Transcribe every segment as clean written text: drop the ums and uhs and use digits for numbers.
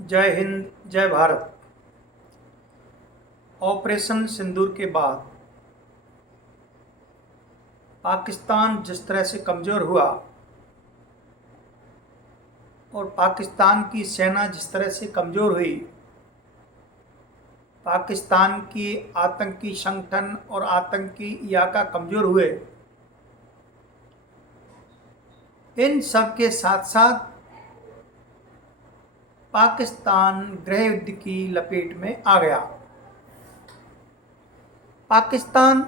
जय हिंद, जय भारत। ऑपरेशन सिंदूर के बाद पाकिस्तान जिस तरह से कमज़ोर हुआ और पाकिस्तान की सेना जिस तरह से कमज़ोर हुई, पाकिस्तान की आतंकी संगठन और आतंकी इलाका कमज़ोर हुए, इन सब के साथ साथ पाकिस्तान गृह युद्ध की लपेट में आ गया। पाकिस्तान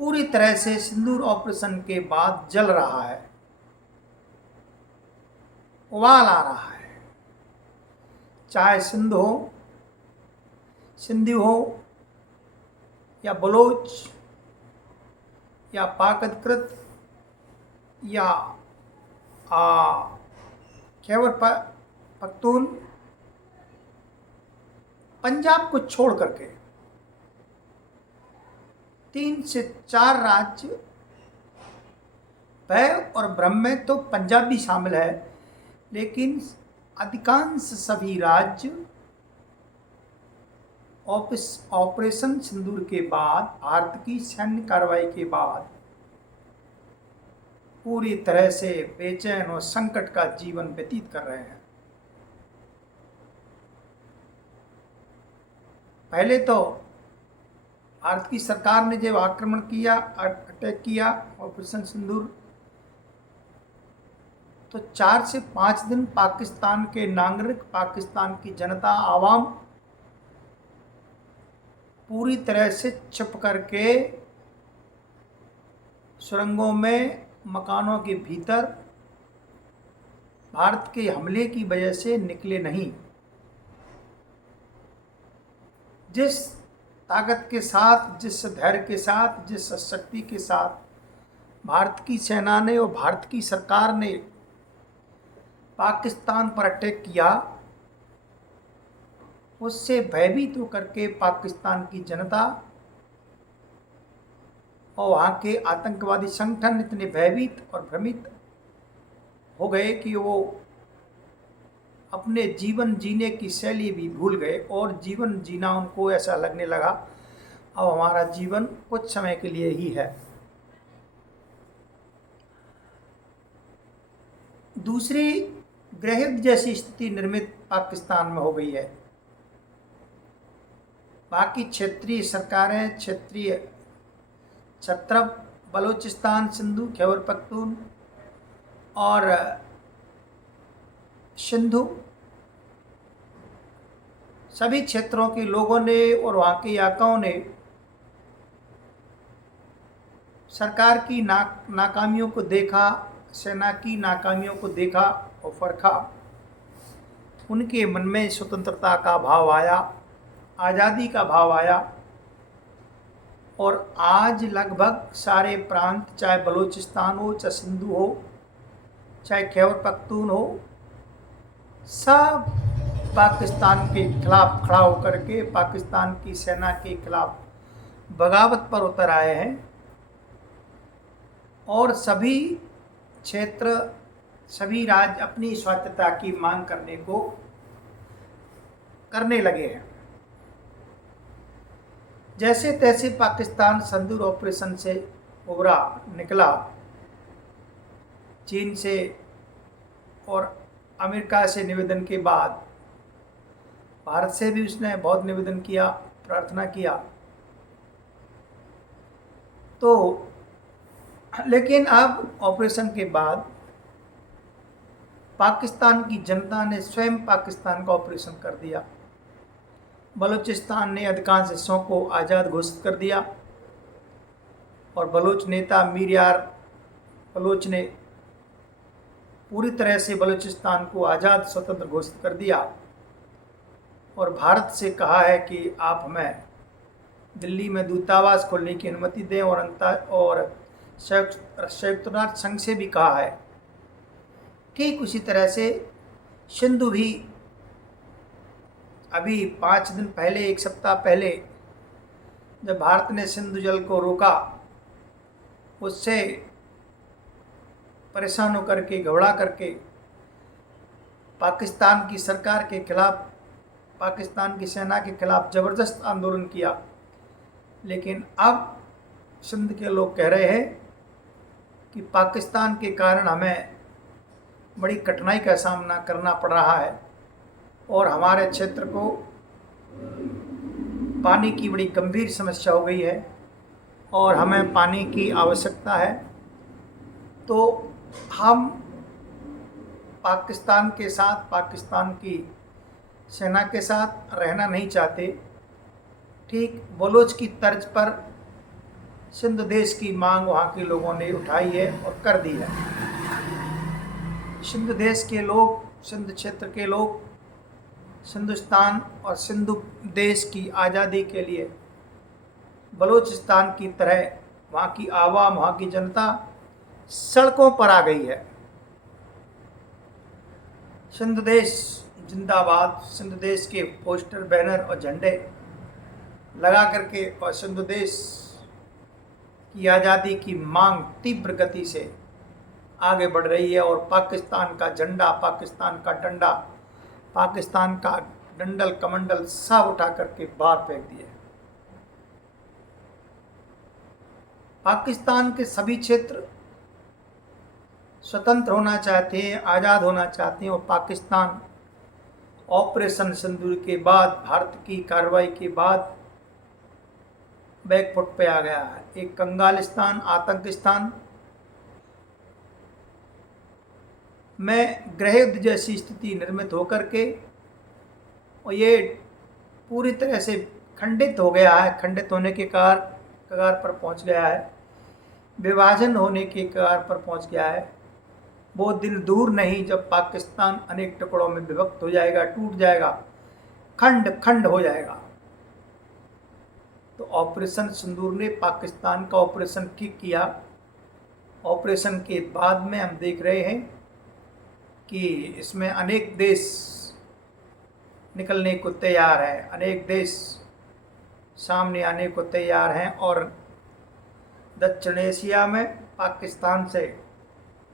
पूरी तरह से सिंदूर ऑपरेशन के बाद जल रहा है, उबाल आ रहा है। चाहे सिंधु हो या बलोच या पाक अधिकृत या खैबर पख्तून, पंजाब को छोड़ करके 3 से 4 राज्य, भय और भ्रम में तो पंजाब भी शामिल है, लेकिन अधिकांश सभी राज्य ऑपरेशन सिंदूर के बाद, भारत की सैन्य कार्रवाई के बाद पूरी तरह से बेचैन और संकट का जीवन व्यतीत कर रहे हैं। पहले तो भारत की सरकार ने जब आक्रमण किया, अटैक किया ऑपरेशन सिंदूर, तो 4 से 5 दिन पाकिस्तान के नागरिक, पाकिस्तान की जनता, आवाम पूरी तरह से छुप करके सुरंगों में, मकानों के भीतर भारत के हमले की वजह से निकले नहीं। जिस ताकत के साथ, जिस धैर्य के साथ, जिस शक्ति के साथ भारत की सेना ने और भारत की सरकार ने पाकिस्तान पर अटैक किया, उससे भयभीत होकर के पाकिस्तान की जनता और वहाँ के आतंकवादी संगठन इतने भयभीत और भ्रमित हो गए कि वो अपने जीवन जीने की शैली भी भूल गए और जीवन जीना उनको ऐसा लगने लगा अब हमारा जीवन कुछ समय के लिए ही है। दूसरी गृह युद्ध जैसी स्थिति निर्मित पाकिस्तान में हो गई है। बाकी क्षेत्रीय सरकारें, क्षेत्रीय छत्रप, बलूचिस्तान, सिंधु, खैबर पख्तून और सिंधु, सभी क्षेत्रों के लोगों ने और वहाँ के इलाकाओं ने सरकार की नाकामियों को देखा, सेना की नाकामियों को देखा और परखा। उनके मन में स्वतंत्रता का भाव आया, आज़ादी का भाव आया और आज लगभग सारे प्रांत, चाहे बलूचिस्तान हो, चाहे सिंधु हो, चाहे खैबर पख्तून हो, सब पाकिस्तान के खिलाफ खड़ा होकर के पाकिस्तान की सेना के खिलाफ बगावत पर उतर आए हैं और सभी क्षेत्र, सभी राज्य अपनी स्वायत्तता की मांग करने लगे हैं। जैसे तैसे पाकिस्तान सिंदूर ऑपरेशन से उभरा, निकला। चीन से और अमेरिका से निवेदन के बाद भारत से भी उसने बहुत निवेदन किया, प्रार्थना किया। तो लेकिन अब ऑपरेशन के बाद पाकिस्तान की जनता ने स्वयं पाकिस्तान का ऑपरेशन कर दिया। बलूचिस्तान ने अधिकांश हिस्सों को आज़ाद घोषित कर दिया और बलूच नेता मीर यार बलोच ने पूरी तरह से बलूचिस्तान को आज़ाद, स्वतंत्र घोषित कर दिया और भारत से कहा है कि आप हमें दिल्ली में दूतावास खोलने की अनुमति दें और संयुक्त राष्ट्र संघ से भी कहा है। ठीक उसी तरह से सिंधु भी अभी 5 दिन पहले, 1 सप्ताह पहले जब भारत ने सिंधु जल को रोका, उससे परेशान होकर के, घबरा करके पाकिस्तान की सरकार के खिलाफ, पाकिस्तान की सेना के खिलाफ ज़बरदस्त आंदोलन किया। लेकिन अब सिंध के लोग कह रहे हैं कि पाकिस्तान के कारण हमें बड़ी कठिनाई का सामना करना पड़ रहा है और हमारे क्षेत्र को पानी की बड़ी गंभीर समस्या हो गई है और हमें पानी की आवश्यकता है। तो हम पाकिस्तान के साथ, पाकिस्तान की सेना के साथ रहना नहीं चाहते। ठीक बलोच की तर्ज पर सिंध देश की मांग वहाँ के लोगों ने उठाई है और कर दी है। सिंध देश के लोग, सिंध क्षेत्र के लोग हिंदुस्तान और सिंधु देश की आज़ादी के लिए बलूचिस्तान की तरह वहाँ की आवाम, वहाँ की जनता सड़कों पर आ गई है। सिंध देश जिंदाबाद, सिंध देश के पोस्टर, बैनर और झंडे लगा करके और सिंध देश की आज़ादी की मांग तीव्र गति से आगे बढ़ रही है और पाकिस्तान का झंडा, पाकिस्तान का डंडा, पाकिस्तान का डंडल कमंडल सब उठा करके बाहर फेंक दिए। पाकिस्तान के सभी क्षेत्र स्वतंत्र होना चाहते हैं, आज़ाद होना चाहते हैं और पाकिस्तान ऑपरेशन सिंदूर के बाद, भारत की कार्रवाई के बाद बैकफुट पे आ गया है। एक कंगालिस्तान, आतंकिस्तान में गृह युद्ध जैसी स्थिति निर्मित होकर के और ये पूरी तरह से खंडित हो गया है, खंडित होने के कगार पर पहुंच गया है, विभाजन होने के कगार पर पहुंच गया है। बहुत दिन दूर नहीं जब पाकिस्तान अनेक टुकड़ों में विभक्त हो जाएगा, टूट जाएगा, खंड खंड हो जाएगा। तो ऑपरेशन सिंदूर ने पाकिस्तान का ऑपरेशन ठीक किया। ऑपरेशन के बाद में हम देख रहे हैं कि इसमें अनेक देश निकलने को तैयार हैं, अनेक देश सामने आने को तैयार हैं और दक्षिण एशिया में पाकिस्तान से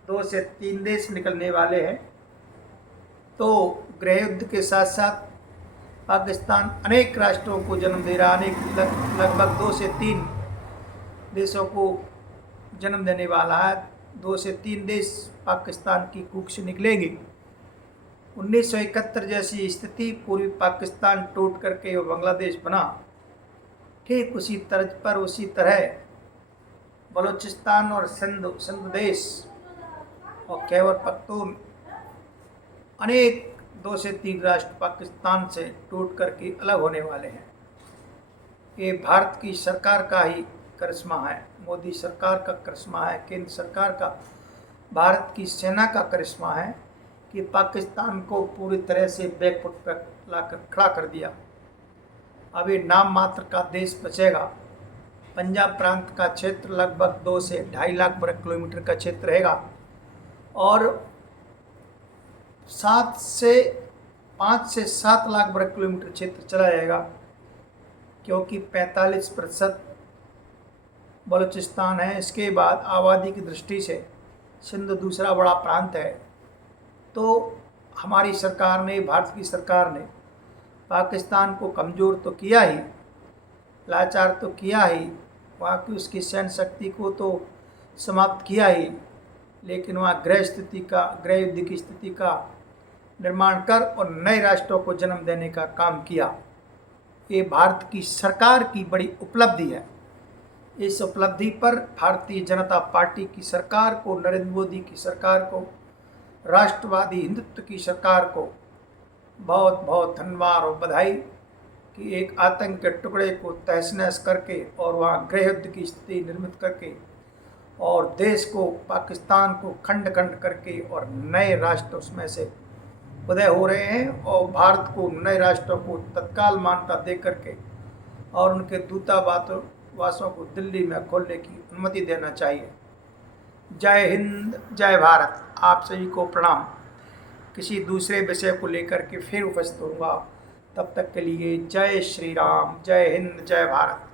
2 से 3 देश निकलने वाले हैं। तो गृह युद्ध के साथ साथ पाकिस्तान अनेक राष्ट्रों को जन्म दे रहा, लगभग 2 से 3 देशों को जन्म देने वाला है। 2 से 3 देश पाकिस्तान की कूख से निकलेगी। 1971 जैसी स्थिति, पूर्वी पाकिस्तान टूट करके वो बांग्लादेश बना, ठीक उसी तर्ज पर, उसी तरह बलूचिस्तान और सिंध देश और खैबर पख्तून अनेक 2 से 3 राष्ट्र पाकिस्तान से टूट करके अलग होने वाले हैं। ये भारत की सरकार का ही करिश्मा है, मोदी सरकार का करिश्मा है, केंद्र सरकार का, भारत की सेना का करिश्मा है कि पाकिस्तान को पूरी तरह से बैकफुट पर लाकर खड़ा कर दिया। अभी नाम मात्र का देश बचेगा। पंजाब प्रांत का क्षेत्र लगभग 2 से 2.5 लाख वर्ग किलोमीटर का क्षेत्र रहेगा और 5 से 7 लाख वर्ग किलोमीटर क्षेत्र चला जाएगा, क्योंकि 45% बलूचिस्तान है। इसके बाद आबादी की दृष्टि से सिंध दूसरा बड़ा प्रांत है। तो हमारी सरकार ने, भारत की सरकार ने पाकिस्तान को कमज़ोर तो किया ही, लाचार तो किया ही, वहाँ की उसकी सैन्य शक्ति को तो समाप्त किया ही, लेकिन वहाँ गृह युद्ध की स्थिति का निर्माण कर और नए राष्ट्रों को जन्म देने का काम किया। ये भारत की सरकार की बड़ी उपलब्धि है। इस उपलब्धि पर भारतीय जनता पार्टी की सरकार को, नरेंद्र मोदी की सरकार को, राष्ट्रवादी हिंदुत्व की सरकार को बहुत बहुत धन्यवाद और बधाई कि एक आतंक के टुकड़े को तहस नहस करके और वहाँ गृह युद्ध की स्थिति निर्मित करके और देश को, पाकिस्तान को खंड खंड करके और नए राष्ट्र उसमें से उदय हो रहे हैं और भारत को, नए राष्ट्रों को तत्काल मान्यता दे करके और उनके दूतावासों को दिल्ली में खोलने की अनुमति देना चाहिए। जय हिंद, जय भारत। आप सभी को प्रणाम। किसी दूसरे विषय को लेकर के फिर उपस्थित होऊंगा। तब तक के लिए जय श्री राम, जय हिंद, जय भारत।